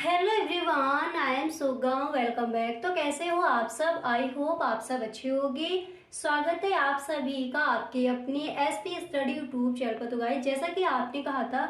Hello everyone, I am सुगम। Welcome back. तो कैसे हो आप सब? आई होप आप सब अच्छे होंगे। स्वागत है आप सभी का आपके अपने एसपी स्टडी यूट्यूब चैनल पर। तो गाइस, जैसा कि आपने कहा था,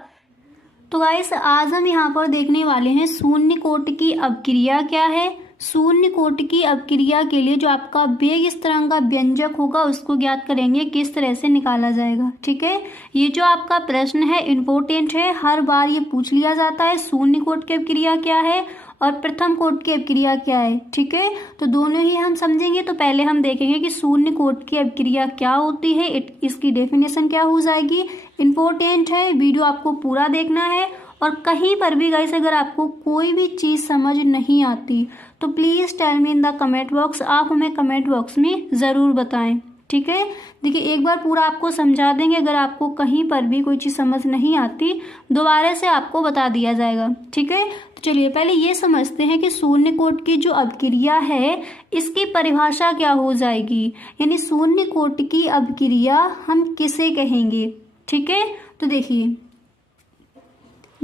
तो गाइस आज हम यहाँ पर देखने वाले हैं शून्य कोटि की अपक्रिया क्या है। शून्य कोटि की अपक्रिया के लिए जो आपका वेग स्थिरांक का व्यंजक होगा उसको ज्ञात करेंगे, किस तरह से निकाला जाएगा। ठीक है, ये जो आपका प्रश्न है इम्पोर्टेंट है, हर बार ये पूछ लिया जाता है। शून्य कोटि की अपक्रिया क्या है और प्रथम कोटि की अपक्रिया क्या है। ठीक है, तो दोनों ही हम समझेंगे। तो पहले हम देखेंगे कि शून्य कोटि की अपक्रिया क्या होती है, इसकी डेफिनेशन क्या हो जाएगी। इम्पोर्टेंट है, वीडियो आपको पूरा देखना है। और कहीं पर भी गाइस अगर आपको कोई भी चीज़ समझ नहीं आती तो please tell me in the comment box. आप हमें कमेंट बॉक्स में ज़रूर बताएं। ठीक है, देखिए एक बार पूरा आपको समझा देंगे। अगर आपको कहीं पर भी कोई चीज़ समझ नहीं आती दोबारा से आपको बता दिया जाएगा। ठीक है, तो चलिए पहले ये समझते हैं कि शून्य कोटि की जो अपक्रिया है इसकी परिभाषा क्या हो जाएगी, यानी शून्य कोटि की अपक्रिया हम किसे कहेंगे। ठीक है, तो देखिए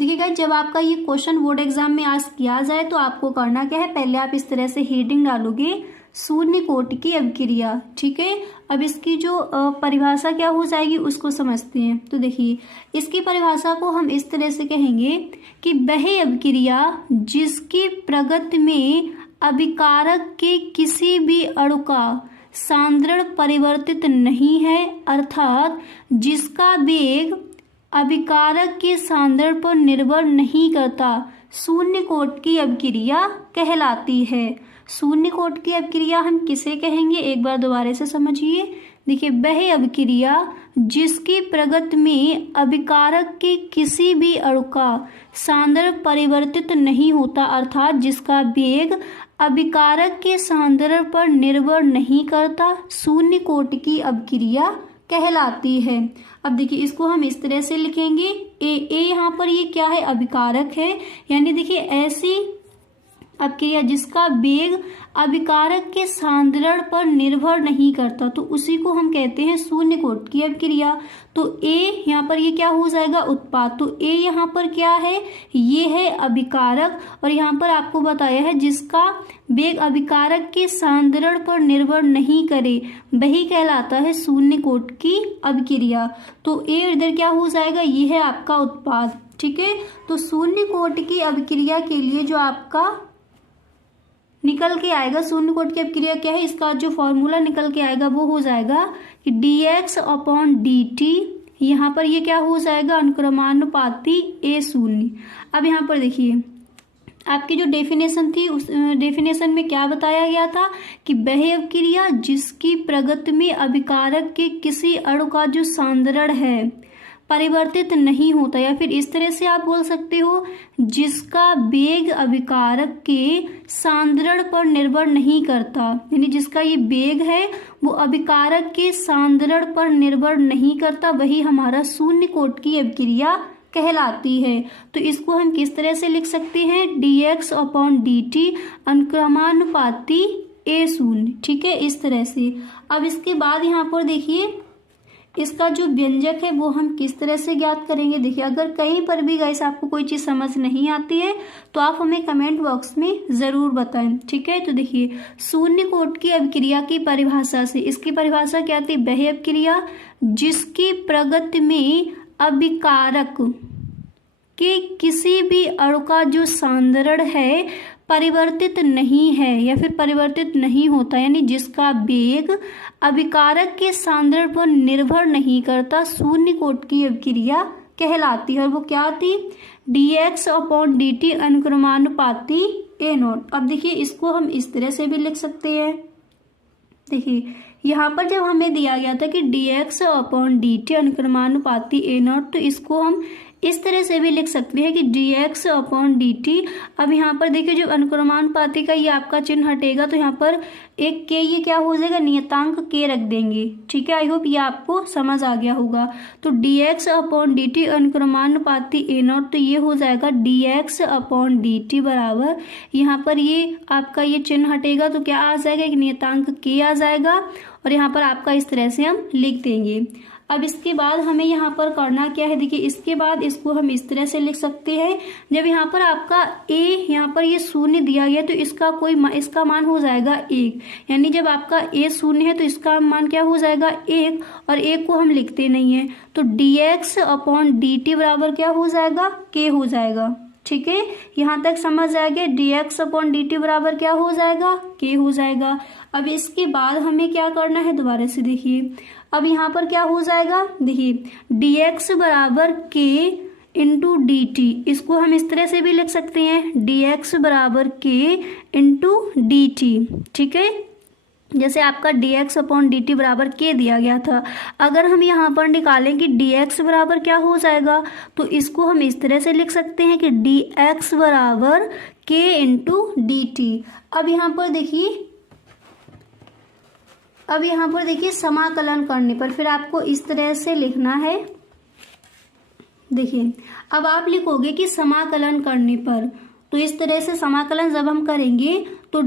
गाइस, जब आपका ये क्वेश्चन बोर्ड एग्जाम में आज किया जाए तो आपको करना क्या है, पहले आप इस तरह से हेडिंग डालोगे शून्य कोटि की अपक्रिया। ठीक है, अब इसकी जो परिभाषा क्या हो जाएगी उसको समझते हैं। तो देखिए इसकी परिभाषा को हम इस तरह से कहेंगे कि वह अपक्रिया जिसकी प्रगति में अभिकारक के किसी भी अणु का सांद्रण परिवर्तित नहीं है, अर्थात जिसका वेग अभिकारक के सांद्रण पर निर्भर नहीं करता, शून्य कोटि की अपक्रिया कहलाती है। शून्य कोटि की अपक्रिया हम किसे कहेंगे, एक बार दोबारा से समझिए। देखिए वह अपक्रिया जिसकी प्रगति में अभिकारक के किसी भी अणु का सांद्रण परिवर्तित नहीं होता, अर्थात जिसका वेग अभिकारक के सांद्रण पर निर्भर नहीं करता, शून्य कोटि की अपक्रिया कहलाती है। अब देखिए इसको हम इस तरह से लिखेंगे, ए यहाँ पर ये क्या है, अभिकारक है। यानी देखिए ऐसी अपक्रिया जिसका वेग अभिकारक के सांद्रण पर निर्भर नहीं करता तो उसी को हम कहते हैं शून्य कोटि की अपक्रिया। तो ए यहाँ पर ये क्या हो जाएगा, उत्पाद। तो ए यहाँ पर क्या है, ये है अभिकारक। और यहाँ पर आपको बताया है जिसका वेग अभिकारक के सांद्रण पर निर्भर नहीं करे वही कहलाता है शून्य कोटि की अपक्रिया। तो ए इधर क्या हो जाएगा, ये है आपका उत्पाद। ठीक है, तो शून्य कोटि की अपक्रिया के लिए जो आपका निकल के आएगा, शून्य कोटि की अपक्रिया क्या है, इसका जो फॉर्मूला निकल के आएगा वो हो जाएगा कि dx/dt। यहाँ पर ये क्या हो जाएगा, अनुक्रमानुपाती a शून्य। अब यहाँ पर देखिए आपकी जो डेफिनेशन थी उस डेफिनेशन में क्या बताया गया था कि वह अपक्रिया जिसकी प्रगति में अभिकारक के किसी अणु का जो सांद्रण है परिवर्तित नहीं होता, या फिर इस तरह से आप बोल सकते हो जिसका वेग अभिकारक के सांद्रण पर निर्भर नहीं करता, यानी जिसका ये वेग है वो अभिकारक के सांद्रण पर निर्भर नहीं करता, वही हमारा शून्य कोटि की अपक्रिया कहलाती है। तो इसको हम किस तरह से लिख सकते हैं, dx/dt अनुक्रमानुपाती a शून्य। ठीक है, इस तरह से। अब इसके बाद यहाँ पर देखिए इसका जो व्यंजक है वो हम किस तरह से ज्ञात करेंगे। देखिए अगर कहीं पर भी गाइस आपको कोई चीज़ समझ नहीं आती है तो आप हमें कमेंट बॉक्स में ज़रूर बताएं। ठीक है, तो देखिए शून्य कोटि की अपक्रिया की परिभाषा से, इसकी परिभाषा क्या थी, वह अपक्रिया जिसकी प्रगति में अभिकारक के किसी भी अणु का जो सांद्रण है परिवर्तित नहीं है या फिर परिवर्तित नहीं होता, यानी जिसका वेग अभिकारक के सांद्रण पर निर्भर नहीं करता, शून्य कोटि की अपक्रिया कहलाती है। और वो क्या थी, dx/dt अनुक्रमानुपाती a0। अब देखिए इसको हम इस तरह से भी लिख सकते हैं। देखिए यहाँ पर जब हमें दिया गया था कि dx/dt अनुक्रमानुपाती a0, तो इसको हम इस तरह से भी लिख सकते हैं कि dx/dt। अब यहाँ पर देखिए जो अनुक्रमानुपाती का ये आपका चिन्ह हटेगा तो यहाँ पर एक के ये क्या हो जाएगा, नियतांक के रख देंगे। ठीक है, आई होप ये आपको समझ आ गया होगा। तो dx/dt अनुक्रमानुपाती a0, तो ये हो जाएगा dx/dt बराबर, यहाँ पर ये आपका ये चिन्ह हटेगा तो क्या आ जाएगा, एक नियतांक के आ जाएगा और यहाँ पर आपका इस तरह से हम लिख देंगे। अब इसके बाद हमें यहाँ पर करना क्या है, देखिए इसके बाद इसको हम इस तरह से लिख सकते हैं। जब यहाँ पर आपका a यहाँ पर ये शून्य दिया गया तो इसका मान हो जाएगा 1, यानी जब आपका a शून्य है तो इसका मान क्या हो जाएगा 1, और 1 को हम लिखते नहीं है तो dx अपॉन dt बराबर क्या हो जाएगा, k हो जाएगा। ठीक है, यहाँ तक समझ आ गया। dx अपॉन dt बराबर क्या हो जाएगा, k हो जाएगा। अब इसके बाद हमें क्या करना है, दोबारा से देखिए, अब यहाँ पर क्या हो जाएगा, देखिए dx बराबर k इंटू डी टी, इसको हम इस तरह से भी लिख सकते हैं dx बराबर k इंटू डी टी। ठीक है, जैसे आपका dx अपॉन dt बराबर k दिया गया था, अगर हम यहाँ पर निकालें कि dx बराबर क्या हो जाएगा, तो इसको हम इस तरह से लिख सकते हैं कि dx बराबर k इंटू डी टी। अब यहाँ पर देखिए समाकलन करने पर फिर आपको इस तरह से लिखना है। देखिए अब आप लिखोगे कि समाकलन करने पर, तो इस तरह से समाकलन जब हम करेंगे तो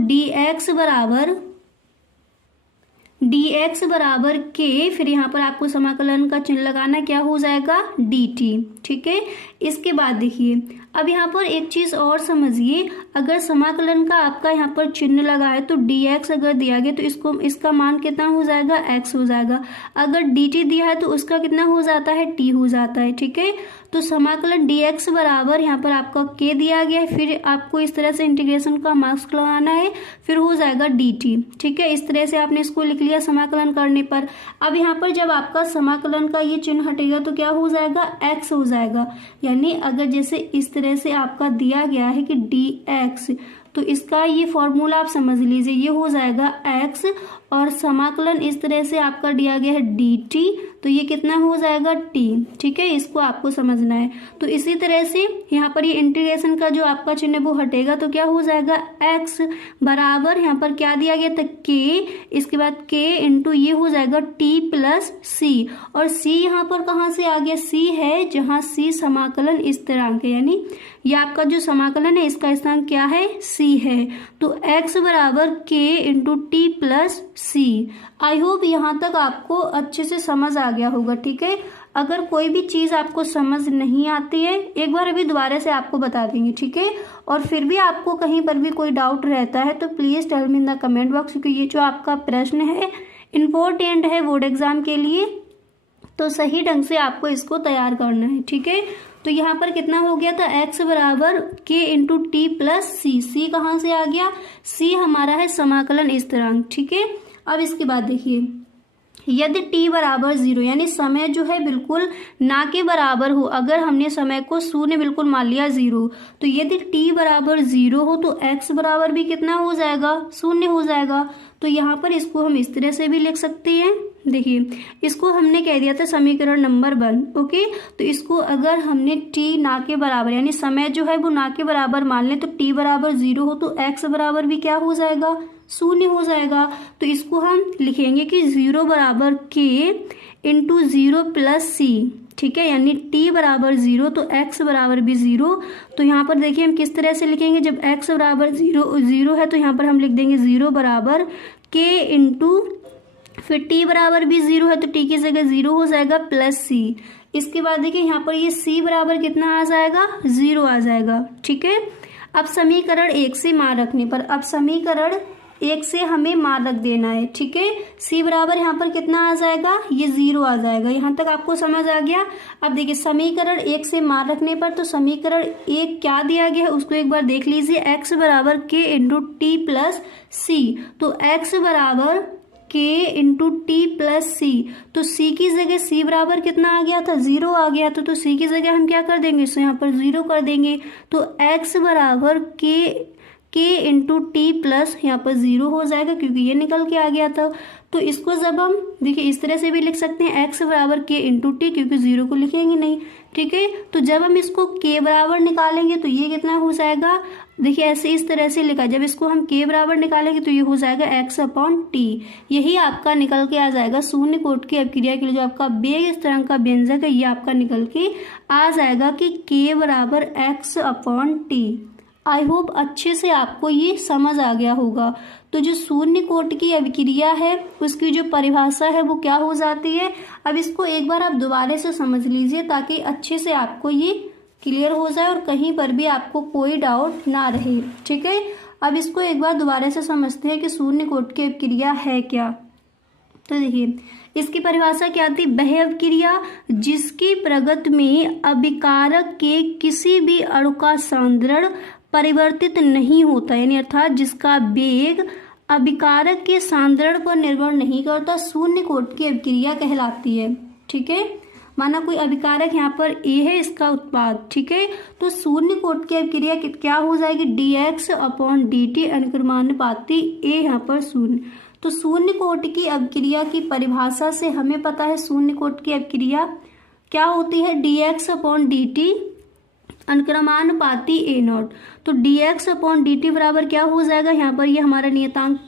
dx बराबर k, फिर यहाँ पर आपको समाकलन का चिन्ह लगाना, क्या हो जाएगा dt। ठीक है, इसके बाद देखिए अब यहाँ पर एक चीज और समझिए, अगर समाकलन का आपका यहाँ पर चिन्ह लगा है तो dx अगर दिया गया तो इसका मान कितना हो जाएगा, x हो जाएगा। अगर dt दिया है तो उसका कितना हो जाता है, t हो जाता है। ठीक है, तो समाकलन dx बराबर यहाँ पर आपका k दिया गया है, फिर आपको इस तरह से इंटीग्रेशन का मार्क्स लगाना है, फिर हो जाएगा dt। ठीक है, इस तरह से आपने इसको लिख लिया समाकलन करने पर। अब यहाँ पर जब आपका समाकलन का ये चिन्ह हटेगा तो क्या हो जाएगा, x हो जाएगा। यानी अगर जैसे इस तरह से आपका दिया गया है कि dx, तो इसका ये फॉर्मूला आप समझ लीजिए, ये हो जाएगा x, और समाकलन इस तरह से आपका दिया गया है dt, तो ये कितना हो जाएगा t। ठीक है, इसको आपको समझना है। तो इसी तरह से यहाँ पर ये इंटीग्रेशन का जो आपका चिन्ह वो हटेगा तो क्या हो जाएगा, x बराबर यहाँ पर क्या दिया गया था, k, इसके बाद k इंटू ये हो जाएगा t प्लस c, और c यहाँ पर कहाँ से आ गया, c है जहाँ c समाकलन स्थिरांक है, यानी ये आपका जो समाकलन है इसका स्थिरांक क्या है, c है। तो x बराबर k into T plus c। I hope यहाँ तक आपको अच्छे से समझ आ गया होगा। ठीक है, अगर कोई भी चीज आपको समझ नहीं आती है, एक बार अभी दोबारा से आपको बता देंगे। ठीक है, और फिर भी आपको कहीं पर भी कोई डाउट रहता है तो please tell me in the comment box, क्योंकि ये जो आपका प्रश्न है इम्पोर्टेंट है बोर्ड एग्जाम के लिए, तो सही ढंग से आपको इसको तैयार करना है। ठीक है, तो यहाँ पर कितना हो गया था, x बराबर k इंटू टी प्लस सी। सी कहाँ से आ गया, c हमारा है समाकलन स्थिरांक। ठीक है, अब इसके बाद देखिए, यदि t बराबर 0, यानी समय जो है बिल्कुल ना के बराबर हो, अगर हमने समय को शून्य बिल्कुल मान लिया 0, तो यदि t बराबर 0 हो तो x बराबर भी कितना हो जाएगा, शून्य हो जाएगा। तो यहाँ पर इसको हम इस तरह से भी लिख सकते हैं। देखिए इसको हमने कह दिया था समीकरण नंबर 1। ओके, तो इसको अगर हमने t ना के बराबर, यानी समय जो है वो ना के बराबर मान लें, तो t बराबर 0 हो तो x बराबर भी क्या हो जाएगा, शून्य हो जाएगा। तो इसको हम लिखेंगे कि 0 बराबर k इंटू 0 प्लस c। ठीक है, यानी t बराबर 0 तो x बराबर भी 0। तो यहाँ पर देखिए हम किस तरह से लिखेंगे, जब x बराबर 0 है तो यहाँ पर हम लिख देंगे 0 बराबर k इंटू, फिर t बराबर भी 0 है तो t की जगह 0 हो जाएगा प्लस c। इसके बाद देखिए यहाँ पर ये c बराबर कितना आ जाएगा, 0 आ जाएगा। ठीक है, अब समीकरण 1 से मान रखने पर, अब समीकरण 1 से हमें मान रख देना है। ठीक है, c बराबर यहाँ पर कितना आ जाएगा, ये 0 आ जाएगा। यहाँ तक आपको समझ आ गया। अब देखिए समीकरण 1 से मान रखने पर, तो समीकरण 1 क्या दिया गया है उसको एक बार देख लीजिए, x बराबर k इंटू टी प्लस सी। तो x बराबर k इंटू टी प्लस सी, तो c की जगह c बराबर कितना आ गया था, 0 आ गया था, तो c की जगह हम क्या कर देंगे, इसको यहाँ पर 0 कर देंगे। तो x बराबर k इंटू टी प्लस यहाँ पर 0 हो जाएगा, क्योंकि ये निकल के आ गया था। तो इसको जब हम देखिए इस तरह से भी लिख सकते हैं, x बराबर k इंटू टी, क्योंकि 0 को लिखेंगे नहीं। ठीक है, तो जब हम इसको k बराबर निकालेंगे तो ये कितना हो जाएगा, देखिए ऐसे इस तरह से लिखा, जब इसको हम k बराबर निकालेंगे तो ये हो जाएगा x अपॉन टी। यही आपका निकल के आ जाएगा शून्य कोटि की अपक्रिया के लिए जो आपका वेग स्थिरांक का व्यंजक है, ये आपका निकल के आ जाएगा कि k बराबर x upon T. I hope अच्छे से आपको ये समझ आ गया होगा। तो जो शून्य कोटि की अभिक्रिया है उसकी जो परिभाषा है वो क्या हो जाती है। अब इसको एक बार आप दोबारा से समझ लीजिए ताकि अच्छे से आपको ये क्लियर हो जाए और कहीं पर भी आपको कोई डाउट ना रहे, ठीक है। अब इसको एक बार दोबारा से समझते हैं कि शून्य कोटि की अभिक्रिया है क्या। तो देखिए इसकी परिभाषा क्या थी, वह अभिक्रिया जिसकी प्रगति में अभिकारक के किसी भी अणु का सांद्रण परिवर्तित नहीं होता, यानी अर्थात जिसका वेग अभिकारक के सांद्रण पर निर्भर नहीं करता, शून्य कोटि की अभिक्रिया कहलाती है, ठीक है। माना कोई अभिकारक यहाँ पर ए है, इसका उत्पाद, ठीक है। तो शून्य कोटि की अभिक्रिया क्या हो जाएगी, dx/dt अनुक्रमानुपाती ए यहाँ पर शून्य। तो शून्य कोटि की अभिक्रिया की परिभाषा से हमें पता है शून्य कोटि की अभिक्रिया क्या होती है, dx/dt अनुक्रमानुपाती ए नॉट। तो dx/dt बराबर क्या हो जाएगा, यहाँ पर ये हमारा नियतांक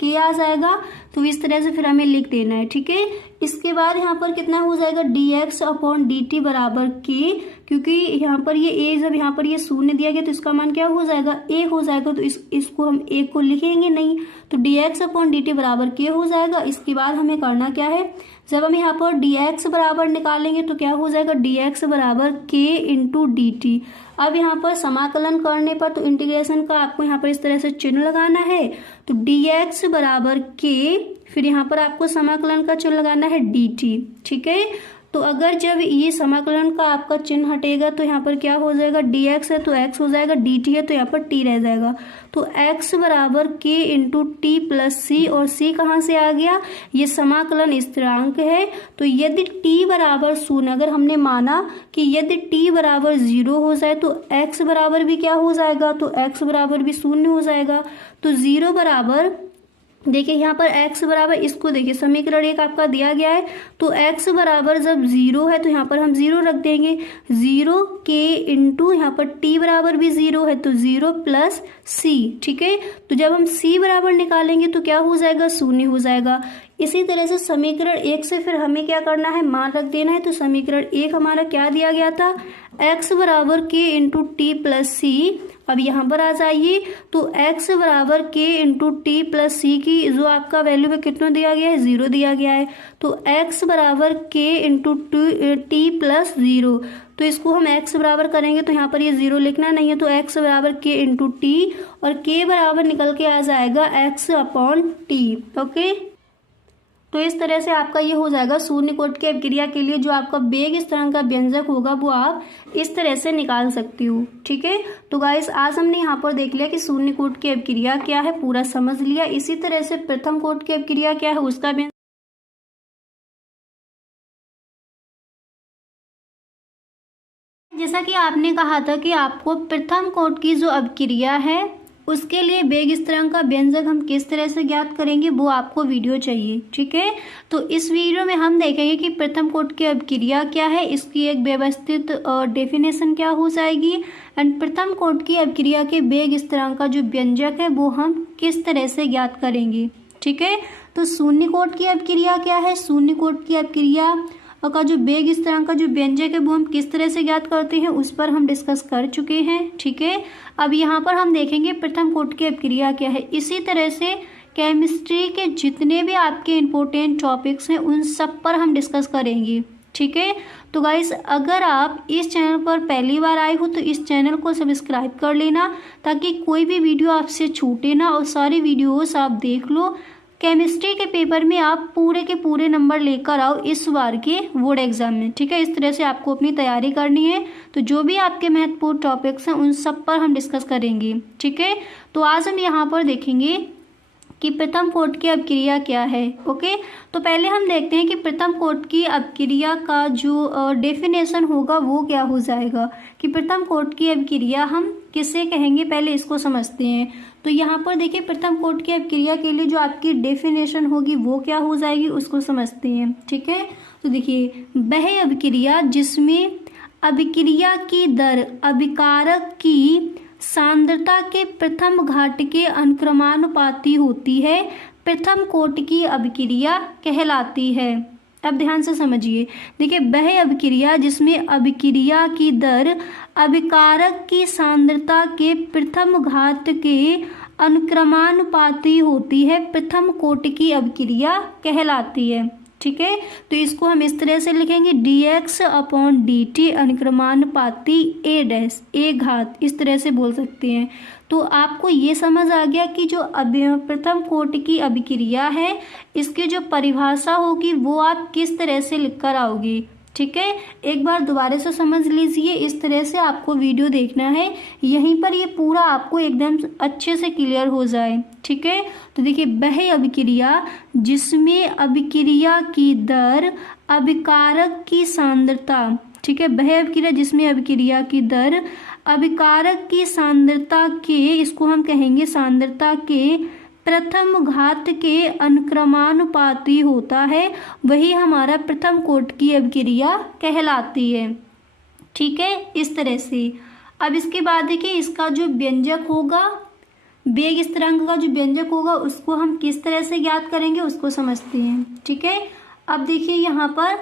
के आ जाएगा। तो इस तरह से फिर हमें लिख देना है, ठीक है। इसके बाद यहाँ पर कितना हो जाएगा, dx/dt बराबर के, क्योंकि यहाँ पर ये ए, जब यहाँ पर ये शून्य दिया गया तो इसका मान क्या हो जाएगा, ए हो जाएगा। तो इसको हम ए को लिखेंगे नहीं, तो dx/dt बराबर के हो जाएगा। इसके बाद हमें करना क्या है, जब हम यहाँ पर dx बराबर निकालेंगे तो क्या हो जाएगा, dx बराबर k इंटू dt। अब यहाँ पर समाकलन करने पर तो इंटीग्रेशन का आपको यहाँ पर इस तरह से चिन्ह लगाना है। तो dx बराबर k, फिर यहाँ पर आपको समाकलन का चिन्ह लगाना है dt, ठीक है। तो अगर जब ये समाकलन का आपका चिन्ह हटेगा तो यहाँ पर क्या हो जाएगा, dx है तो x हो जाएगा, dt है तो यहाँ पर t रह जाएगा। तो x बराबर k इंटू टी प्लस सी, और c कहाँ से आ गया, ये समाकलन स्थिरांक है। तो यदि t बराबर 0, अगर हमने माना कि यदि t बराबर 0 हो जाए तो x बराबर भी क्या हो जाएगा, तो x बराबर भी 0 हो जाएगा। तो 0 बराबर, देखिए यहाँ पर x बराबर, इसको देखिए समीकरण 1 आपका दिया गया है। तो x बराबर जब 0 है तो यहाँ पर हम 0 रख देंगे, 0 k इंटू यहाँ पर t बराबर भी 0 है तो 0 प्लस c, ठीक है। तो जब हम c बराबर निकालेंगे तो क्या हो जाएगा, 0 हो जाएगा। इसी तरह से समीकरण 1 से फिर हमें क्या करना है, मान रख देना है। तो समीकरण 1 हमारा क्या दिया गया था, x बराबर k इंटू टी प्लस सी। अब यहाँ पर आ जाइए, तो x बराबर k इंटू टी प्लस सी की जो आपका वैल्यू में कितना दिया गया है, 0 दिया गया है। तो x बराबर k इंटू टी प्लस 0, तो इसको हम x बराबर करेंगे तो यहाँ पर ये 0 लिखना नहीं है। तो x बराबर k इंटू टी, और k बराबर निकल के आ जाएगा x/t, ओके। तो इस तरह से आपका ये हो जाएगा शून्य कोटि की अभिक्रिया के लिए जो आपका वेग स्थिरांक का व्यंजक होगा वो आप इस तरह से निकाल सकती हो, ठीक है। तो गाइस आज हमने यहाँ पर देख लिया कि शून्य कोटि की अभिक्रिया क्या है, पूरा समझ लिया। इसी तरह से प्रथम कोटि की अभिक्रिया क्या है उसका व्यंजक, जैसा कि आपने कहा था कि आपको प्रथम कोटि की जो अभिक्रिया है उसके लिए वेग स्थिरांक का व्यंजक हम किस तरह से ज्ञात करेंगे वो आपको वीडियो चाहिए, ठीक है। तो इस वीडियो में हम देखेंगे कि प्रथम कोटि की अभिक्रिया क्या है, इसकी एक व्यवस्थित डेफिनेशन क्या हो जाएगी, एंड प्रथम कोटि की अभिक्रिया के वेग स्थिरांक का जो व्यंजक है वो हम किस तरह से ज्ञात करेंगे, ठीक है। तो शून्य कोटि की अभिक्रिया क्या है, शून्य कोटि की अभिक्रिया का जो वेग स्थिरांक का जो व्यंजक है वो हम किस तरह से ज्ञात करते हैं उस पर हम डिस्कस कर चुके हैं, ठीक है। अब यहाँ पर हम देखेंगे प्रथम कोटि की अभिक्रिया क्या है। इसी तरह से केमिस्ट्री के जितने भी आपके इम्पोर्टेंट टॉपिक्स हैं उन सब पर हम डिस्कस करेंगे, ठीक है। तो गाइस अगर आप इस चैनल पर पहली बार आए हो तो इस चैनल को सब्सक्राइब कर लेना ताकि कोई भी वीडियो आपसे छूटे ना, और सारी वीडियोस आप देख लो। केमिस्ट्री के पेपर में आप पूरे के पूरे नंबर लेकर आओ इस बार के बोर्ड एग्जाम में, ठीक है। इस तरह से आपको अपनी तैयारी करनी है। तो जो भी आपके महत्वपूर्ण टॉपिक्स हैं उन सब पर हम डिस्कस करेंगे, ठीक है। तो आज हम यहाँ पर देखेंगे कि प्रथम कोटि की अभिक्रिया क्या है, ओके। तो पहले हम देखते हैं कि प्रथम कोटि की अभिक्रिया का जो डेफिनेशन होगा वो क्या हो जाएगा, कि प्रथम कोटि की अभिक्रिया हम किसे कहेंगे, पहले इसको समझते हैं। तो यहाँ पर देखिए प्रथम कोटि की अभिक्रिया के लिए जो आपकी डेफिनेशन होगी वो क्या हो जाएगी उसको समझते हैं, ठीक है। तो देखिए वह अभिक्रिया जिसमें अभिक्रिया की दर अभिकारक की सांद्रता के प्रथम घाट के अनुक्रमानुपाती होती है प्रथम कोटि की अभिक्रिया कहलाती है। अब ध्यान से समझिए, देखिए वह अभिक्रिया जिसमें अभिक्रिया की दर अभिकारक की सांद्रता के प्रथम घात के अनुक्रमानुपाती होती है, प्रथम कोटि की अभिक्रिया कहलाती है। ठीक है, तो इसको हम इस तरह से लिखेंगे dx/dt अनुक्रमानुपाती a घात, इस तरह से बोल सकते हैं। तो आपको ये समझ आ गया कि जो प्रथम कोटि की अभिक्रिया है इसकी जो परिभाषा होगी वो आप किस तरह से लिख कर आओगे। ठीक है, एक बार दोबारा से समझ लीजिए, इस तरह से आपको वीडियो देखना है, यहीं पर ये पूरा आपको एकदम अच्छे से क्लियर हो जाए। ठीक है, तो देखिए वह अभिक्रिया जिसमें अभिक्रिया की दर अभिकारक की सांद्रता, ठीक है, वह अभिक्रिया जिसमें अभिक्रिया की दर अभिकारक की सांद्रता के, इसको हम कहेंगे सांद्रता के प्रथम घात के अनुक्रमानुपाती होता है, वही हमारा प्रथम कोटि की अभिक्रिया कहलाती है। ठीक है, इस तरह से। अब इसके बाद देखिए इसका जो व्यंजक होगा, वेग स्थिरांक का जो व्यंजक होगा उसको हम किस तरह से ज्ञात करेंगे उसको समझते हैं। ठीक है, अब देखिए यहाँ पर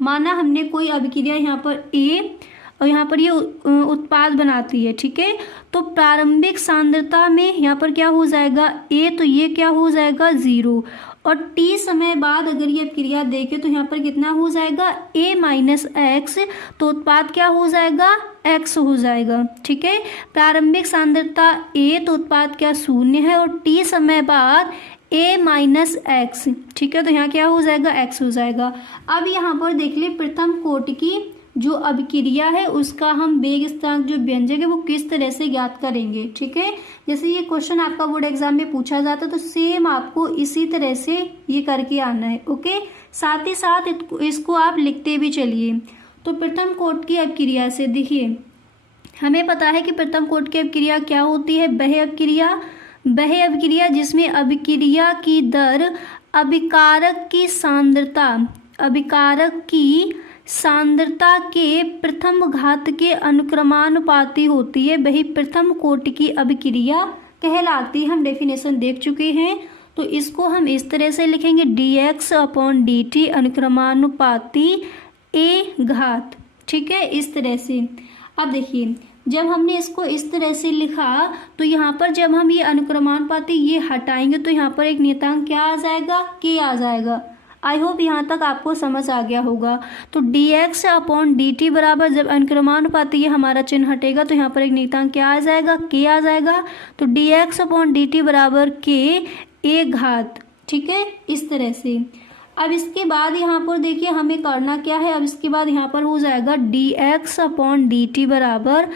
माना हमने कोई अभिक्रिया यहाँ पर ए और यहाँ पर ये उत्पाद बनाती है। ठीक है, तो प्रारंभिक सांद्रता में यहाँ पर क्या हो जाएगा ए, तो ये क्या हो जाएगा 0, और टी समय बाद अगर ये क्रिया देखें तो यहाँ पर कितना हो जाएगा a माइनस एक्स, तो उत्पाद क्या हो जाएगा x हो जाएगा। ठीक है, प्रारंभिक सांद्रता a, तो उत्पाद क्या 0 है, और t समय बाद a माइनस एक्स। ठीक है, तो यहाँ क्या हो जाएगा x हो जाएगा। अब यहाँ पर देख ले प्रथम कोटि की जो अभिक्रिया है उसका हम वेग स्थिरांक जो व्यंजक है वो किस तरह से ज्ञात करेंगे। ठीक है, जैसे ये क्वेश्चन आपका बोर्ड एग्जाम में पूछा जाता है तो सेम आपको इसी तरह से ये करके आना है। ओके, साथ ही साथ इसको आप लिखते भी चलिए। तो प्रथम कोटि की अभिक्रिया से देखिए हमें पता है कि प्रथम कोटि की अभिक्रिया क्या होती है, वह अभिक्रिया जिसमें अभिक्रिया की दर अभिकारक की सांद्रता के प्रथम घात के अनुक्रमानुपाती होती है, वही प्रथम कोटि की अभिक्रिया कहलाती है। हम डेफिनेशन देख चुके हैं, तो इसको हम इस तरह से लिखेंगे dx/dt अनुक्रमानुपाती a घात। ठीक है, इस तरह से। अब देखिए जब हमने इसको इस तरह से लिखा तो यहाँ पर जब हम ये अनुक्रमानुपाती ये हटाएंगे तो यहाँ पर एक नियतांक क्या आ जाएगा k आ जाएगा। आई होप यहाँ तक आपको समझ आ गया होगा। तो dx/dt बराबर जब अनुक्रमानुपाती ये हमारा चिन्ह हटेगा तो यहाँ पर एक नियतांक क्या आ जाएगा k आ जाएगा। तो dx/dt बराबर k a घात। ठीक है, इस तरह से। अब इसके बाद यहाँ पर देखिए हमें करना क्या है, अब इसके बाद यहाँ पर हो जाएगा dx/dt बराबर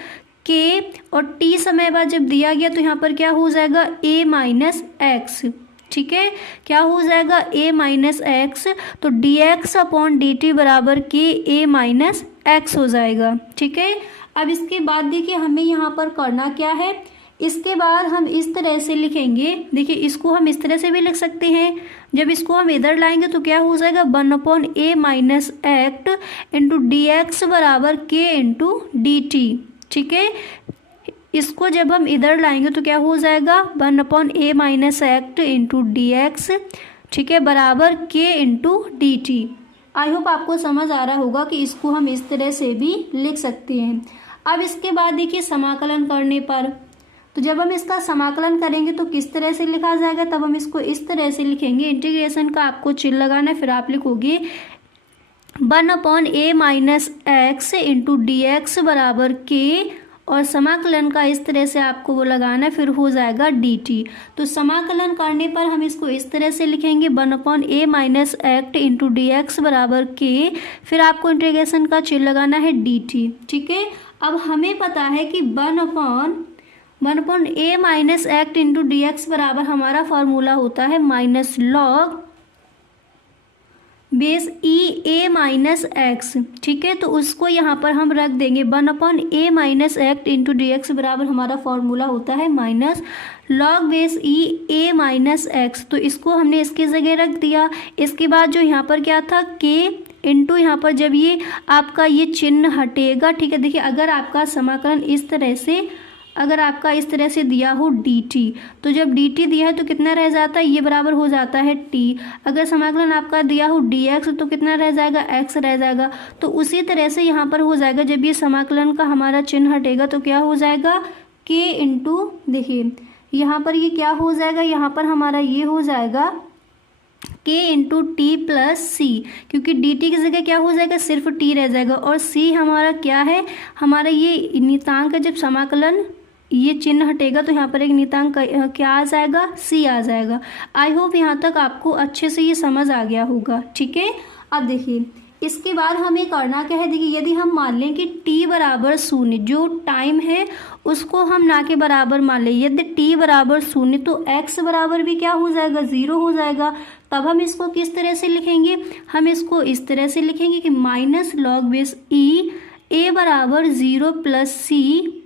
k, और t समय बाद जब दिया गया तो यहाँ पर क्या हो जाएगा a माइनस एक्स। ठीक है, क्या हो जाएगा a माइनस एक्स, तो dx/dt बराबर k a माइनस एक्स हो जाएगा। ठीक है, अब इसके बाद देखिए हमें यहाँ पर करना क्या है, इसके बाद हम इस तरह से लिखेंगे। देखिए इसको हम इस तरह से भी लिख सकते हैं, जब इसको हम इधर लाएंगे तो क्या हो जाएगा 1/a minus act into dx बराबर k इंटू dt। ठीक है, इसको जब हम इधर लाएंगे तो क्या हो जाएगा 1/a minus act into dx, ठीक है, बराबर k into dt। I hope आपको समझ आ रहा होगा कि इसको हम इस तरह से भी लिख सकते हैं। अब इसके बाद देखिए समाकलन करने पर, तो जब हम इसका समाकलन करेंगे तो किस तरह से लिखा जाएगा, तब हम इसको इस तरह से लिखेंगे। इंटीग्रेशन का आपको चिन्ह लगाना है, फिर आप लिखोगे 1/a minus x into dx बराबर k, और समाकलन का इस तरह से आपको वो लगाना है, फिर हो जाएगा dt। तो समाकलन करने पर हम इसको इस तरह से लिखेंगे 1/a minus act into dx बराबर k, फिर आपको इंटीग्रेशन का चिन्ह लगाना है dt। ठीक है, अब हमें पता है कि 1/a minus act into dx बराबर हमारा फॉर्मूला होता है minus log base E a minus x. ठीक है, तो उसको यहाँ पर हम रख देंगे 1/a minus act into dx बराबर हमारा फॉर्मूला होता है minus log base E a minus x. तो इसको हमने इसकी जगह रख दिया। इसके बाद जो यहाँ पर क्या था k इंटू यहाँ पर जब ये आपका ये चिन्ह हटेगा, ठीक है, देखिए अगर आपका समाकलन इस तरह से अगर आपका इस तरह से दिया हो dt, तो जब dt दिया है तो कितना रह जाता है, ये बराबर हो जाता है t। अगर समाकलन आपका दिया हो dx तो कितना रह जाएगा, x रह जाएगा। तो उसी तरह से यहाँ पर हो जाएगा, जब ये समाकलन का हमारा चिन्ह हटेगा तो क्या हो जाएगा, k इंटू, देखिए यहाँ पर ये क्या हो जाएगा, यहाँ पर हमारा ये हो जाएगा k इंटू टी प्लस सी, क्योंकि dt की जगह क्या हो जाएगा, सिर्फ t रह जाएगा। और c हमारा क्या है, हमारा ये नियतांक, जब समाकलन ये चिन्ह हटेगा तो यहाँ पर एक नियतांक क्या आ जाएगा, c आ जाएगा। आई होप यहाँ तक आपको अच्छे से ये समझ आ गया होगा, ठीक है। अब देखिए इसके बाद हमें करना क्या है, देखिए यदि हम मान लें कि t बराबर 0, जो टाइम है उसको हम ना के बराबर मान लें, यदि t बराबर 0 तो x बराबर भी क्या हो जाएगा, 0 हो जाएगा। तब हम इसको किस तरह से लिखेंगे, हम इसको इस तरह से लिखेंगे कि minus log base E a बराबर 0 प्लस सी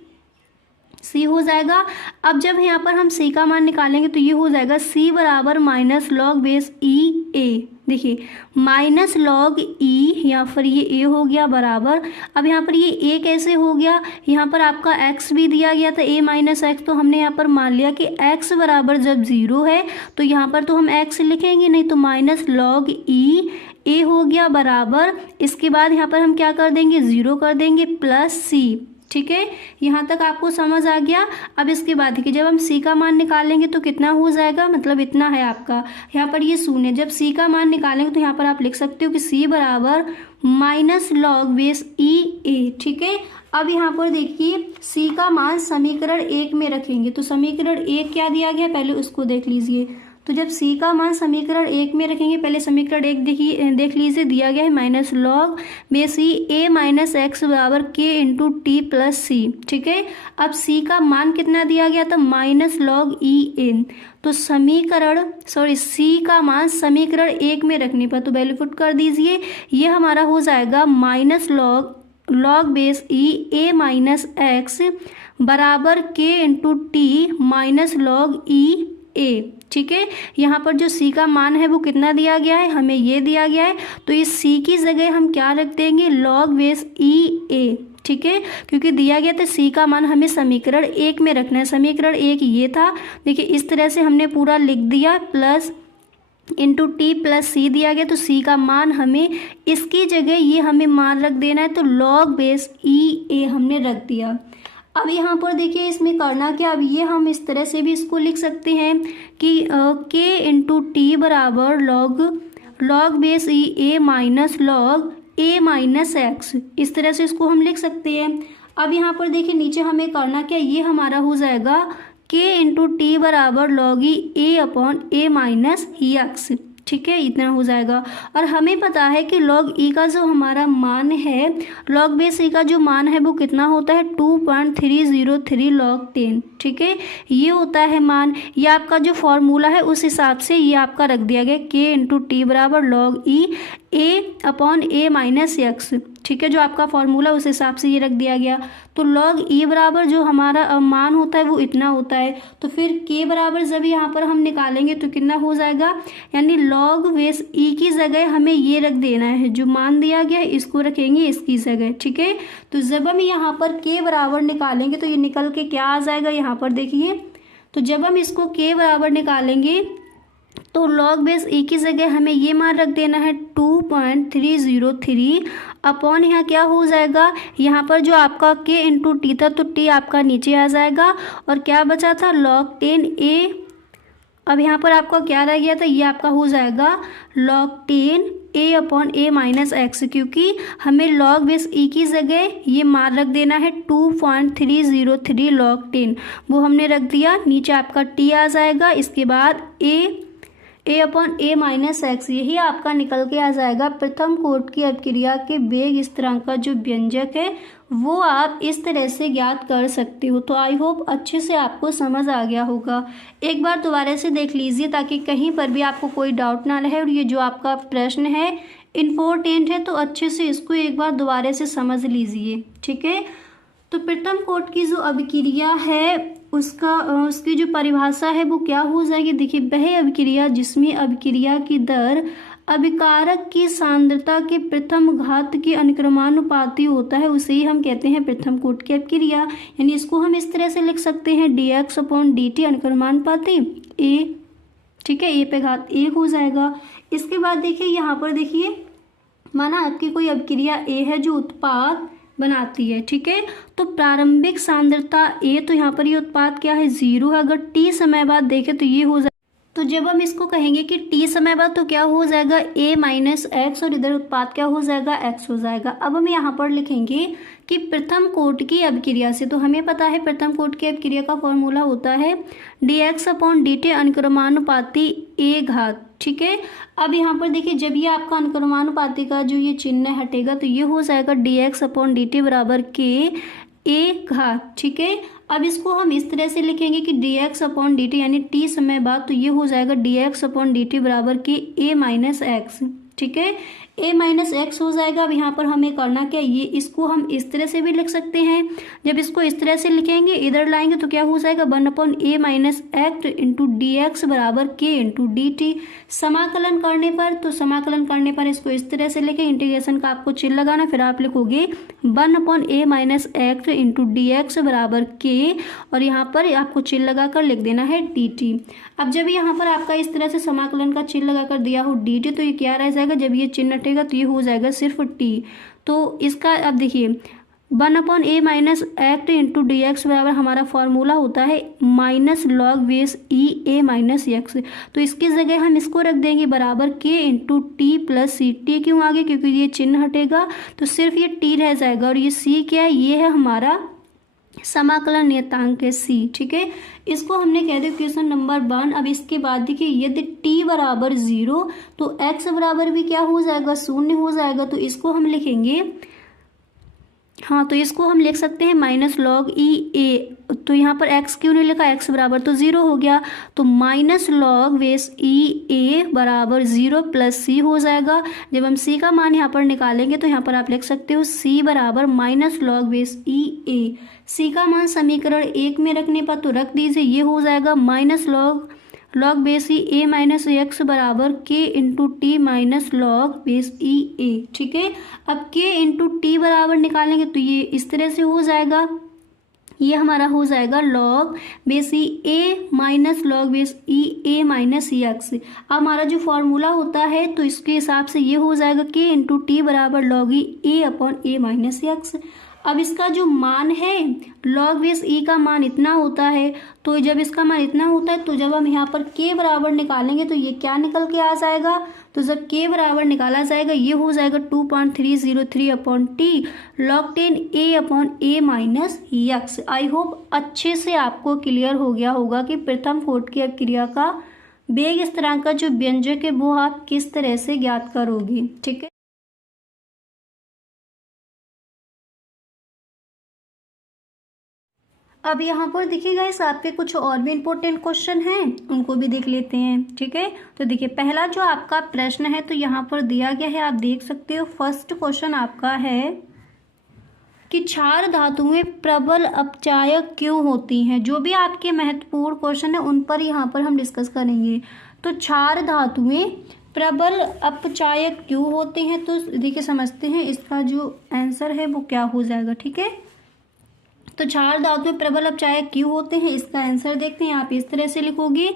हो जाएगा। अब जब यहाँ पर हम c का मान निकालेंगे तो ये हो जाएगा c बराबर माइनस लॉग बेस ई ए, देखिए माइनस लॉग ई, यहाँ पर ये a हो गया बराबर, अब यहाँ पर ये a कैसे हो गया, यहाँ पर आपका x भी दिया गया था a माइनस एक्स, तो हमने यहाँ पर मान लिया कि x बराबर जब 0 है तो यहाँ पर तो हम x लिखेंगे नहीं, तो माइनस लॉग ई a हो गया बराबर, इसके बाद यहाँ पर हम क्या कर देंगे, 0 कर देंगे प्लस c, ठीक है। यहाँ तक आपको समझ आ गया। अब इसके बाद देखिए जब हम c का मान निकालेंगे तो कितना हो जाएगा, मतलब इतना है आपका, यहाँ पर ये 0, जब c का मान निकालेंगे तो यहाँ पर आप लिख सकते हो कि c बराबर minus log base e a, ठीक है। अब यहाँ पर देखिए c का मान समीकरण 1 में रखेंगे, तो समीकरण 1 क्या दिया गया पहले उसको देख लीजिए। तो जब c का मान समीकरण 1 में रखेंगे, पहले समीकरण 1 देख लीजिए, दिया गया है minus log base e a minus x बराबर k इंटू टी प्लस सी, ठीक है। अब c का मान कितना दिया गया था, माइनस लॉग ई एन, तो c का मान समीकरण 1 में रखने पर तो वैल्यू पुट कर दीजिए, ये हमारा हो जाएगा minus log base e a minus x बराबर k into t minus log e a, ठीक है। यहाँ पर जो c का मान है वो कितना दिया गया है, हमें ये दिया गया है, तो इस c की जगह हम क्या रख देंगे, लॉग बेस ई ए, ठीक है, क्योंकि दिया गया था c का मान हमें समीकरण 1 में रखना है। समीकरण 1 ये था, देखिए इस तरह से हमने पूरा लिख दिया, प्लस इंटू टी प्लस सी दिया गया, तो c का मान हमें इसकी जगह ये हमें मान रख देना है, तो लॉग बेस ई ए हमने रख दिया। अब यहाँ पर देखिए इसमें करना क्या, अब ये हम इस तरह से भी इसको लिख सकते हैं कि k इंटू टी बराबर log base e a minus log A minus x, इस तरह से इसको हम लिख सकते हैं। अब यहाँ पर देखिए नीचे हमें करना क्या, ये हमारा हो जाएगा k इंटू टी बराबर लॉग ई ए अपॉन ए माइनस एक्स, ठीक है, इतना हो जाएगा। और हमें पता है कि लॉग ई का जो हमारा मान है, लॉग बेस ई का जो मान है वो कितना होता है, 2.303 लॉग 10, ठीक है, ये होता है मान। ये आपका जो फॉर्मूला है उस हिसाब से ये आपका रख दिया गया, k इंटू टी बराबर लॉग ई ए अपॉन ए माइनस एक्स, ठीक है, जो आपका फॉर्मूला उस हिसाब से ये रख दिया गया। तो लॉग ई बराबर जो हमारा मान होता है वो इतना होता है, तो फिर के बराबर जब यहाँ पर हम निकालेंगे तो कितना हो जाएगा, यानी लॉग बेस ई की जगह हमें ये रख देना है, जो मान दिया गया है इसको रखेंगे इसकी जगह, ठीक है। तो जब हम यहाँ पर के बराबर निकालेंगे तो ये निकल के क्या आ जाएगा, यहाँ पर देखिए, तो जब हम इसको के बराबर निकालेंगे तो लॉग बेस ई की जगह हमें ये मान रख देना है 2.303 अपॉन, यहाँ क्या हो जाएगा, यहाँ पर जो आपका k इंटू टी था तो t आपका नीचे आ जाएगा, और क्या बचा था लॉग 10 a, अब यहाँ पर आपका क्या रह गया था, ये आपका हो जाएगा log 10 a upon a minus x, क्योंकि हमें लॉग बेस ई की जगह ये मान रख देना है 2.303 लॉग 10, वो हमने रख दिया, नीचे आपका t आ जाएगा, इसके बाद a upon A minus x, यही आपका निकल के आ जाएगा प्रथम कोटि की अपक्रिया के वेग स्थिरांक का जो व्यंजक है वो आप इस तरह से ज्ञात कर सकते हो। तो आई होप अच्छे से आपको समझ आ गया होगा। एक बार दोबारा से देख लीजिए ताकि कहीं पर भी आपको कोई डाउट ना रहे, और ये जो आपका प्रश्न है इम्पोर्टेंट है, तो अच्छे से इसको एक बार दोबारा से समझ लीजिए, ठीक है। तो प्रथम कोटि की जो अभिक्रिया है उसकी जो परिभाषा है वो क्या हो जाएगी, देखिए वह अभिक्रिया जिसमें अभिक्रिया की दर अभिकारक की सांद्रता के प्रथम घात के अनुक्रमानुपाती होता है, उसे ही हम कहते हैं प्रथम कोटि की अपक्रिया। यानी इसको हम इस तरह से लिख सकते हैं dx/dt अनुक्रमानुपाती a, ठीक है, a पे घात 1 हो जाएगा। इसके बाद देखिए यहाँ पर देखिए, माना आपकी कोई अपक्रिया a है जो उत्पाद बनाती है, ठीक है, तो प्रारंभिक सांद्रता a, तो यहाँ पर ये उत्पाद क्या है 0 है। अगर t समय बाद देखें तो ये हो जाए, तो जब हम इसको कहेंगे कि t समय बाद तो क्या हो जाएगा a माइनस एक्स, और इधर उत्पाद क्या हो जाएगा x हो जाएगा। अब हम यहाँ पर लिखेंगे कि प्रथम कोटि की अपक्रिया से, तो हमें पता है प्रथम कोटि की अपक्रिया का फॉर्मूला होता है dx/dt अनुक्रमानुपाती a घात, ठीक है। अब यहाँ पर देखिए, जब ये आपका अनुक्रमानुपाती का जो ये चिन्ह हटेगा तो ये हो जाएगा dx/dt बराबर के a घात, ठीक है। अब इसको हम इस तरह से लिखेंगे कि dx/dt यानी t समय बाद, तो ये हो जाएगा dx/dt बराबर के a माइनस एक्स, ठीक है, a माइनस एक्स हो जाएगा। अब यहाँ पर हमें करना क्या, ये इसको हम इस तरह से भी लिख सकते हैं। जब इसको इस तरह से लिखेंगे, इधर लाएंगे तो क्या हो जाएगा 1/a minus x into D x बराबर के इंटू डी टी। समाकलन करने पर, तो समाकलन करने पर इसको इस तरह से लिखें, इंटीग्रेशन का आपको चिन्ह लगाना, फिर आप लिखोगे 1/a minus x into D x बराबर के, और यहाँ पर आपको चिन्ह लगाकर लिख देना है डी टी। अब जब यहाँ पर आपका इस तरह से समाकलन का चिन्ह लगाकर दिया हो डी टी, तो ये क्या रह जाएगा, जब ये चिन्ह हटेगा तो ये हो जाएगा सिर्फ टी। तो इसका अब देखिए 1/a minus act into D x बराबर हमारा फॉर्मूला होता है minus log base e a minus x. तो इसकी जगह हम इसको रख देंगे बराबर के इंटू टी प्लस सी। टी क्यों आगे, क्योंकि ये चिन्ह हटेगा तो सिर्फ ये टी रह जाएगा, और ये सी क्या है, ये है हमारा समाकलन नियतांक है सी, ठीक है। इसको हमने कह दिया क्वेश्चन नंबर 1। अब इसके बाद देखिए, यदि t बराबर 0 तो x बराबर भी क्या हो जाएगा, 0 हो जाएगा। तो इसको हम लिखेंगे, हाँ, तो इसको हम लिख सकते हैं माइनस लॉग ई ए। तो यहाँ पर x क्यों नहीं लिखा, x बराबर तो 0 हो गया, तो माइनस लॉग बेस ई ए बराबर 0 प्लस सी हो जाएगा। जब हम c का मान यहाँ पर निकालेंगे तो यहाँ पर आप लिख सकते हो c बराबर माइनस लॉग बेस ई ए। c का मान समीकरण 1 में रखने पर तो रख दीजिए, ये हो जाएगा minus log base e a minus x बराबर k into t minus log base e a, ठीक है। अब के इंटू टी बराबर निकालेंगे तो ये इस तरह से हो जाएगा, ये हमारा हो जाएगा log base e a minus log base e a minus x. अब हमारा जो फॉर्मूला होता है तो इसके हिसाब से ये हो जाएगा के इंटू टी बराबर लॉग ई ए अपॉन ए माइनस एक्स। अब इसका जो मान है लॉग बेस ई का मान इतना होता है, तो जब इसका मान इतना होता है तो जब हम यहाँ पर के बराबर निकालेंगे तो ये क्या निकल के आ जाएगा, तो जब के बराबर निकाला जाएगा ये हो जाएगा 2.303 upon T log 10 A upon A minus x. I hope अच्छे से आपको क्लियर हो गया होगा कि प्रथम कोटि की अपक्रिया का वेग स्थिरांक का जो व्यंजक है वो आप किस तरह से ज्ञात करोगे, ठीक है। अब यहाँ पर देखिएगा, इस आपके कुछ और भी इम्पोर्टेंट क्वेश्चन हैं, उनको भी देख लेते हैं, ठीक है। तो देखिए, पहला जो आपका प्रश्न है तो यहाँ पर दिया गया है, आप देख सकते हो। फर्स्ट क्वेश्चन आपका है कि क्षार धातुएं प्रबल अपचायक क्यों होती हैं। जो भी आपके महत्वपूर्ण क्वेश्चन है उन पर यहाँ पर हम डिस्कस करेंगे। तो क्षार धातुएं प्रबल अपचायक क्यों होते हैं, तो देखिए समझते हैं इसका जो आंसर है वो क्या हो जाएगा, ठीक है। तो क्षार धातुएं प्रबल अपचायक क्यों होते हैं, इसका आंसर देखते हैं। आप इस तरह से लिखोगे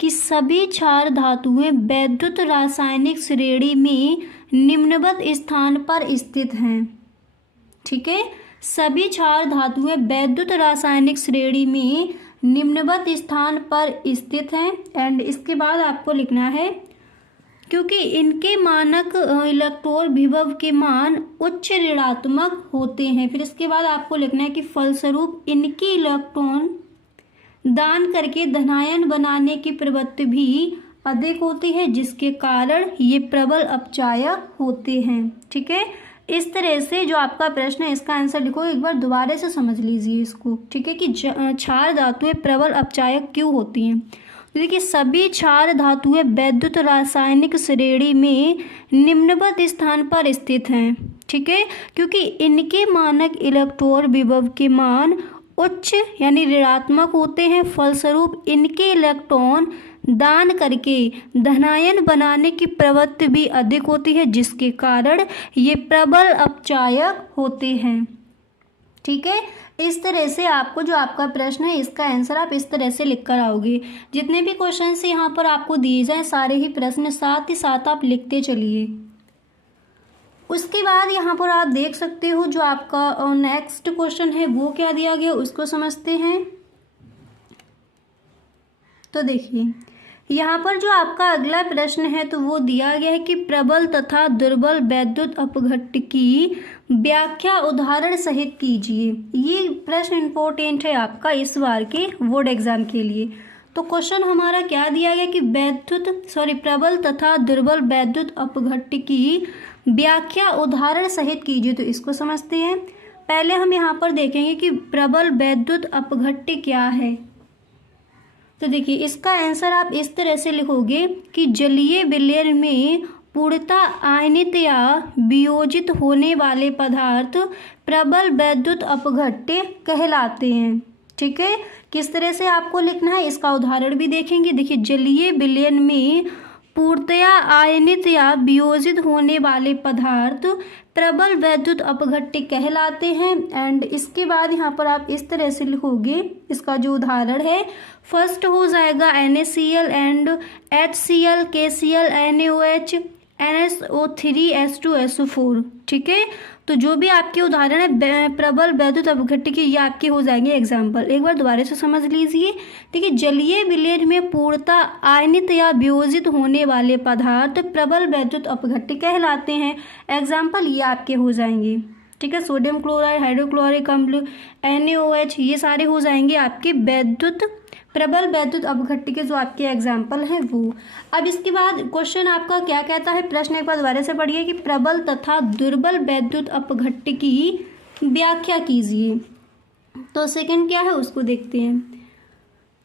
कि सभी क्षार धातुएं वैद्युत रासायनिक श्रेणी में निम्नवत स्थान पर स्थित हैं, ठीक है। सभी क्षार धातुएं वैद्युत रासायनिक श्रेणी में निम्नवत स्थान पर स्थित हैं। एंड इसके बाद आपको लिखना है क्योंकि इनके मानक इलेक्ट्रॉन विभव के मान उच्च ऋणात्मक होते हैं। फिर इसके बाद आपको लिखना है कि फलस्वरूप इनकी इलेक्ट्रॉन दान करके धनायन बनाने की प्रवृत्ति भी अधिक होती है, जिसके कारण ये प्रबल अपचायक होते हैं, ठीक है। इस तरह से जो आपका प्रश्न है इसका आंसर लिखो, एक बार दोबारा से समझ लीजिए इसको, ठीक है, कि क्षार धातुएं प्रबल अपचायक क्यों होती हैं। देखिए, सभी क्षार धातुएं वैद्युत रासायनिक श्रेणी में निम्नवत स्थान पर स्थित हैं, ठीक है, क्योंकि इनके मानक इलेक्ट्रॉन विभव के मान उच्च यानी ऋणात्मक होते हैं। फलस्वरूप इनके इलेक्ट्रॉन दान करके धनायन बनाने की प्रवृत्ति भी अधिक होती है, जिसके कारण ये प्रबल अपचायक होते हैं। ठीक है, इस तरह से आपको जो आपका प्रश्न है इसका आंसर आप इस तरह से लिख कर आओगे। जितने भी क्वेश्चन यहाँ पर आपको दिए जाए सारे ही प्रश्न साथ ही साथ आप लिखते चलिए। उसके बाद यहाँ पर आप देख सकते हो जो आपका नेक्स्ट क्वेश्चन है वो क्या दिया गया उसको समझते हैं। तो देखिए यहाँ पर जो आपका अगला प्रश्न है तो वो दिया गया है कि प्रबल तथा दुर्बल वैद्युत अपघट्ट की व्याख्या उदाहरण सहित कीजिए। ये प्रश्न इंपॉर्टेंट है आपका इस बार के बोर्ड एग्जाम के लिए। तो क्वेश्चन हमारा क्या दिया गया कि प्रबल तथा दुर्बल वैद्युत अपघट्ट की व्याख्या उदाहरण सहित कीजिए। तो इसको समझते हैं। पहले हम यहाँ पर देखेंगे कि प्रबल वैद्युत अपघट्ट क्या है। तो देखिए इसका आंसर आप इस तरह से लिखोगे कि जलीय विलयन में पूर्णतः आयनित या वियोजित होने वाले पदार्थ प्रबल वैद्युत अपघट्ट कहलाते हैं। ठीक है, किस तरह से आपको लिखना है इसका उदाहरण भी देखेंगे। देखिए जलीय विलयन में पूर्णतया आयनित या वियोजित होने वाले पदार्थ प्रबल वैद्युत अपघट्ट कहलाते हैं। एंड इसके बाद यहाँ पर आप इस तरह से लिखोगे, इसका जो उदाहरण है फर्स्ट हो जाएगा NaCl and HCl, KCl, NaOH, NSO3, H2SO4। ठीक है, तो जो भी आपके उदाहरण है प्रबल वैद्युत अपघट्ट के ये आपके हो जाएंगे एग्जाम्पल। एक बार दोबारा से समझ लीजिए। देखिए जलीय विलयन में पूर्णतः आयनित या वियोजित होने वाले पदार्थ प्रबल वैद्युत अपघट्ट कहलाते हैं। एग्जाम्पल ये आपके हो जाएंगे। ठीक है, सोडियम क्लोराइड, हाइड्रोक्लोरिक अम्ल, NaOH ये सारे हो जाएंगे आपके प्रबल वैद्युत अपघट्ट के जो आपके एग्जाम्पल हैं वो। अब इसके बाद क्वेश्चन आपका क्या कहता है, प्रश्न एक बार दोबारा से पढ़िए कि प्रबल तथा दुर्बल वैद्युत अपघट्ट की व्याख्या कीजिए। तो सेकंड क्या है उसको देखते हैं।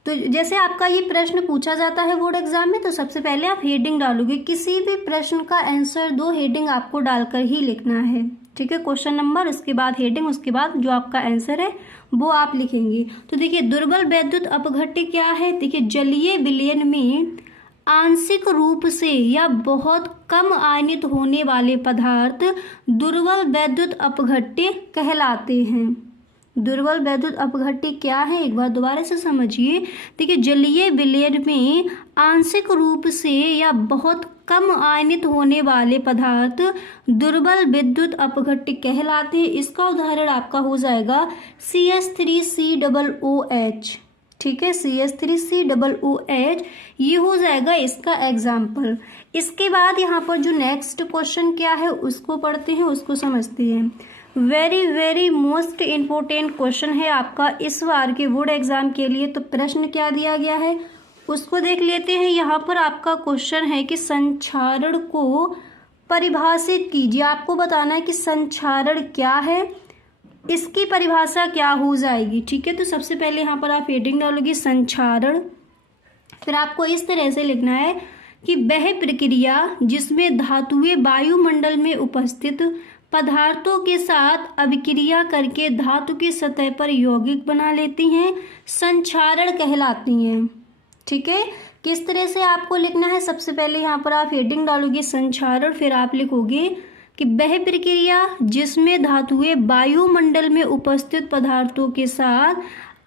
तो जैसे आपका ये प्रश्न पूछा जाता है बोर्ड एग्जाम में तो सबसे पहले आप हेडिंग डालोगे। किसी भी प्रश्न का आंसर 2 हेडिंग आपको डालकर ही लिखना है। ठीक है, क्वेश्चन नंबर, उसके बाद हेडिंग, उसके बाद जो आपका आंसर है वो आप लिखेंगे। तो देखिए दुर्बल वैद्युत अपघट्ट क्या है। देखिए जलीय विलयन में आंशिक रूप से या बहुत कम आयनित होने वाले पदार्थ दुर्बल वैद्युत अपघट्ट कहलाते हैं। दुर्बल वैद्युत अपघट्ट क्या है एक बार दोबारा से समझिए। देखिए जलीय विलयन में आंशिक रूप से या बहुत कम आयनित होने वाले पदार्थ दुर्बल विद्युत अपघट्ट कहलाते हैं। इसका उदाहरण आपका हो जाएगा CH3COOH। ठीक है, CH3COOH ये हो जाएगा इसका एग्जाम्पल। इसके बाद यहाँ पर जो नेक्स्ट क्वेश्चन क्या है उसको पढ़ते हैं, उसको समझते हैं। वेरी मोस्ट इम्पोर्टेंट क्वेश्चन है आपका इस बार के बोर्ड एग्जाम के लिए। तो प्रश्न क्या दिया गया है उसको देख लेते हैं। यहाँ पर आपका क्वेश्चन है कि संक्षारण को परिभाषित कीजिए। आपको बताना है कि संक्षारण क्या है, इसकी परिभाषा क्या हो जाएगी। ठीक है, तो सबसे पहले यहाँ पर आप हेडिंग डालोगे संक्षारण। फिर आपको इस तरह से लिखना है कि वह प्रक्रिया जिसमें धातुएं वायुमंडल में उपस्थित पदार्थों के साथ अभिक्रिया करके धातु की सतह पर यौगिक बना लेती हैं संक्षारण कहलाती हैं। ठीक है, किस तरह से आपको लिखना है, सबसे पहले यहाँ पर आप हेडिंग डालोगे संक्षारण। फिर आप लिखोगे कि वह प्रक्रिया जिसमें धातुएं वायुमंडल में उपस्थित पदार्थों के साथ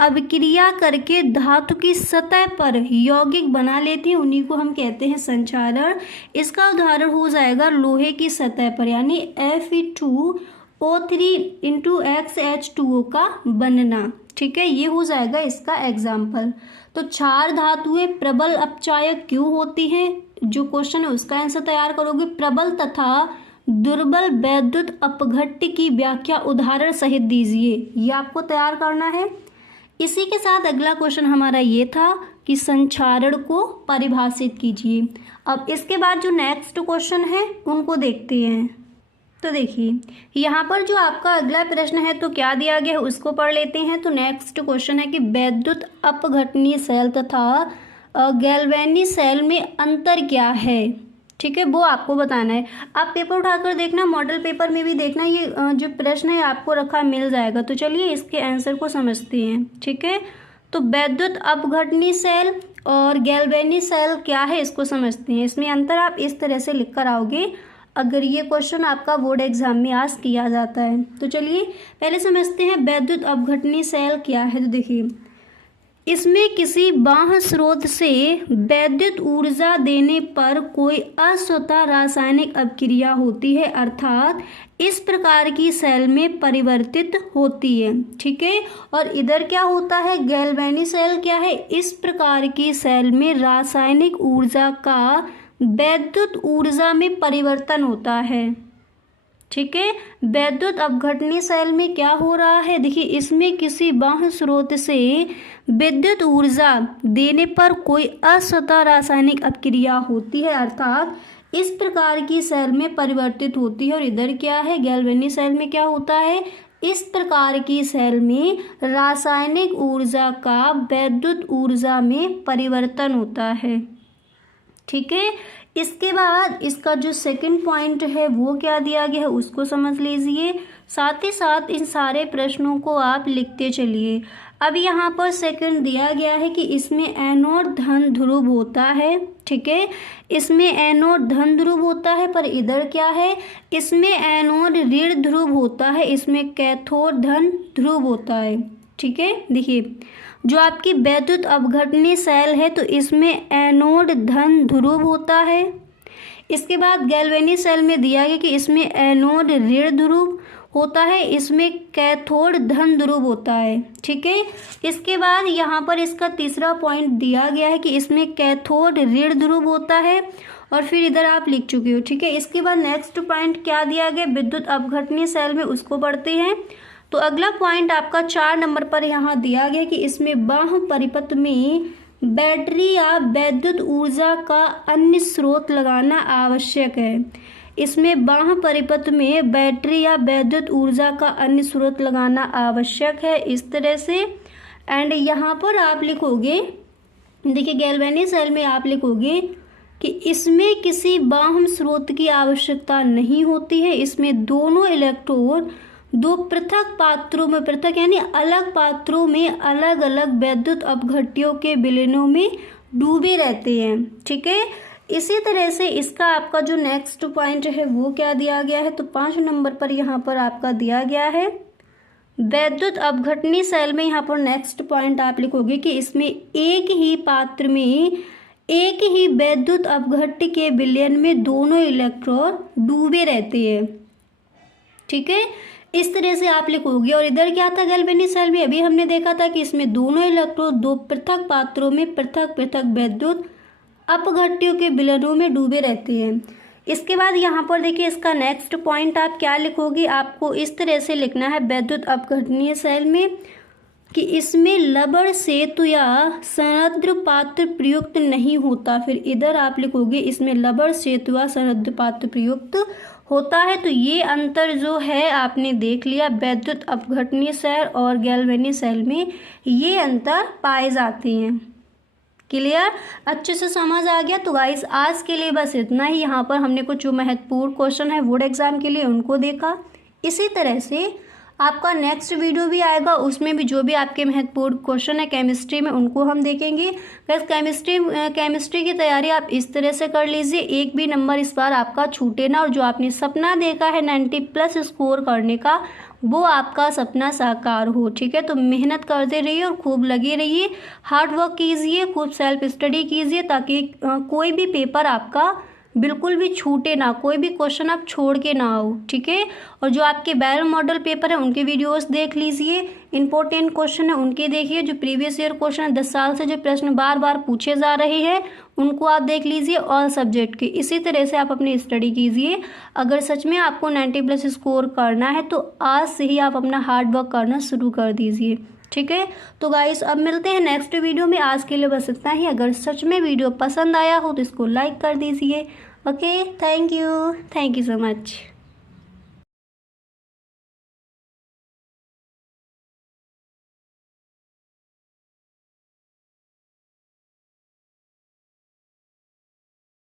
अभिक्रिया करके धातु की सतह पर यौगिक बना लेती हैं उन्हीं को हम कहते हैं संक्षारण। इसका उदाहरण हो जाएगा लोहे की सतह पर यानी Fe2O3 का बनना। ठीक है, ये हो जाएगा इसका एग्जाम्पल। तो 4 धातुएं प्रबल अपचायक क्यों होती हैं, जो क्वेश्चन है उसका आंसर तैयार करोगे। प्रबल तथा दुर्बल वैद्युत अपघट्ट की व्याख्या उदाहरण सहित दीजिए, ये आपको तैयार करना है। इसी के साथ अगला क्वेश्चन हमारा ये था कि संक्षारण को परिभाषित कीजिए। अब इसके बाद जो नेक्स्ट क्वेश्चन है उनको देखते हैं। तो देखिए यहाँ पर जो आपका अगला प्रश्न है तो क्या दिया गया है उसको पढ़ लेते हैं। तो नेक्स्ट क्वेश्चन है कि वैद्युत अपघटनीय सेल तथा गैल्वेनी सेल में अंतर क्या है। ठीक है, वो आपको बताना है। आप पेपर उठाकर देखना, मॉडल पेपर में भी देखना, ये जो प्रश्न है आपको रखा मिल जाएगा। तो चलिए इसके आंसर को समझते हैं। ठीक है, तो वैद्युत अपघटनीय सेल और गैल्वेनी सेल क्या है इसको समझते हैं। इसमें अंतर आप इस तरह से लिख कर आओगे अगर ये क्वेश्चन आपका बोर्ड एग्जाम में आस्क किया जाता है। तो चलिए पहले समझते हैं वैद्युत अपघटनी सेल क्या है। तो देखिए, इसमें किसी बाह्य स्रोत से वैद्युत ऊर्जा देने पर कोई अस्वतः रासायनिक अभिक्रिया होती है, अर्थात इस प्रकार की सेल में परिवर्तित होती है। ठीक है, और इधर क्या होता है, गैल्वेनी सेल क्या है, इस प्रकार की सेल में रासायनिक ऊर्जा का वैद्युत ऊर्जा में परिवर्तन होता है। ठीक है, वैद्युत अपघटनी सेल में क्या हो रहा है, देखिए इसमें किसी बाह्य स्रोत से विद्युत ऊर्जा देने पर कोई अस्वतः रासायनिक अभिक्रिया होती है, अर्थात इस प्रकार की सेल में परिवर्तित होती है। और इधर क्या है, गैल्वेनी सेल में क्या होता है, इस प्रकार की सेल में रासायनिक ऊर्जा का वैद्युत ऊर्जा में परिवर्तन होता है। ठीक है, इसके बाद इसका जो सेकंड पॉइंट है वो क्या दिया गया है उसको समझ लीजिए, साथ ही साथ इन सारे प्रश्नों को आप लिखते चलिए। अब यहाँ पर सेकंड दिया गया है कि इसमें एनोड धन ध्रुव होता है। ठीक है, इसमें एनोड धन ध्रुव होता है, पर इधर क्या है, इसमें एनोड ऋण ध्रुव होता है, इसमें कैथोड धन ध्रुव होता है। ठीक है, देखिए जो आपकी वैद्युत अपघटनी सेल है तो इसमें एनोड धन ध्रुव होता है। इसके बाद गैल्वेनी सेल में दिया गया कि इसमें एनोड ऋण ध्रुव होता है, इसमें कैथोड धन ध्रुव होता है। ठीक है, इसके बाद यहाँ पर इसका तीसरा पॉइंट दिया गया है कि इसमें कैथोड ऋण ध्रुव होता है, और फिर इधर आप लिख चुके हो। ठीक है, इसके बाद नेक्स्ट पॉइंट क्या दिया गया विद्युत अपघटनी सेल में उसको पढ़ते हैं। तो अगला पॉइंट आपका 4 नंबर पर यहाँ दिया गया कि इसमें बाह्य परिपथ में बैटरी या वैद्युत ऊर्जा का अन्य स्रोत लगाना आवश्यक है। इसमें बाह्य परिपथ में बैटरी या वैद्युत ऊर्जा का अन्य स्रोत लगाना आवश्यक है, इस तरह से। एंड यहाँ पर आप लिखोगे, देखिए गैल्वेनी सेल में आप लिखोगे कि इसमें किसी बाह्य स्रोत की आवश्यकता नहीं होती है, इसमें दोनों इलेक्ट्रोड दो पृथक पात्रों में, पृथक यानी अलग पात्रों में अलग अलग वैद्युत अपघट्यों के विलयनों में डूबे रहते हैं। ठीक है, इसी तरह से इसका आपका जो नेक्स्ट पॉइंट है वो क्या दिया गया है, तो 5 नंबर पर यहाँ पर आपका दिया गया है वैद्युत अपघटनी सेल में। यहाँ पर नेक्स्ट पॉइंट आप लिखोगे कि इसमें एक ही पात्र में एक ही वैद्युत अपघट्य के विलयन में दोनों इलेक्ट्रॉन डूबे रहते हैं। ठीक है, इस तरह से आप लिखोगे। और इधर क्या था गैल्वेनी सेल में, अभी हमने देखा था कि इसमें दोनों इलेक्ट्रोड दो पृथक पात्रों में पृथक पृथक वैद्युत अपघट्यों के विलयनों में डूबे रहते हैं। इसके बाद यहाँ पर देखिए इसका नेक्स्ट पॉइंट आप क्या लिखोगे, आपको इस तरह से लिखना है वैद्युत अपघटनीय सेल में कि इसमें लवण सेतु या संरद्र पात्र प्रयुक्त नहीं होता। फिर इधर आप लिखोगे इसमें लवण सेतु या संरद्र पात्र प्रयुक्त होता है। तो ये अंतर जो है आपने देख लिया, वैद्युत अपघटनीय सेल और गैल्वेनी सेल में ये अंतर पाए जाते हैं। क्लियर, अच्छे से समझ आ गया। तो गाइस आज के लिए बस इतना ही। यहाँ पर हमने कुछ जो महत्वपूर्ण क्वेश्चन है बोर्ड एग्जाम के लिए उनको देखा। इसी तरह से आपका नेक्स्ट वीडियो भी आएगा, उसमें भी जो भी आपके महत्वपूर्ण क्वेश्चन है केमिस्ट्री में उनको हम देखेंगे। बस केमिस्ट्री की तैयारी आप इस तरह से कर लीजिए, एक भी नंबर इस बार आपका छूटे ना, और जो आपने सपना देखा है 90+ स्कोर करने का वो आपका सपना साकार हो। ठीक है, तो मेहनत करते रहिए और खूब लगे रहिए, हार्ड वर्क कीजिए, खूब सेल्फ स्टडी कीजिए, ताकि कोई भी पेपर आपका बिल्कुल भी छूटे ना, कोई भी क्वेश्चन आप छोड़ के ना आओ। ठीक है, और जो आपके बैल मॉडल पेपर है उनके वीडियोस देख लीजिए, इंपॉर्टेंट क्वेश्चन है उनके देखिए, जो प्रीवियस ईयर क्वेश्चन है 10 साल से जो प्रश्न बार बार पूछे जा रहे हैं उनको आप देख लीजिए, ऑल सब्जेक्ट के। इसी तरह से आप अपनी स्टडी कीजिए। अगर सच में आपको 90+ स्कोर करना है तो आज से ही आप अपना हार्ड वर्क करना शुरू कर दीजिए। ठीक है, तो गाइस अब मिलते हैं नेक्स्ट वीडियो में। आज के लिए बस इतना ही। अगर सच में वीडियो पसंद आया हो तो इसको लाइक कर दीजिए। Okay, thank you so much.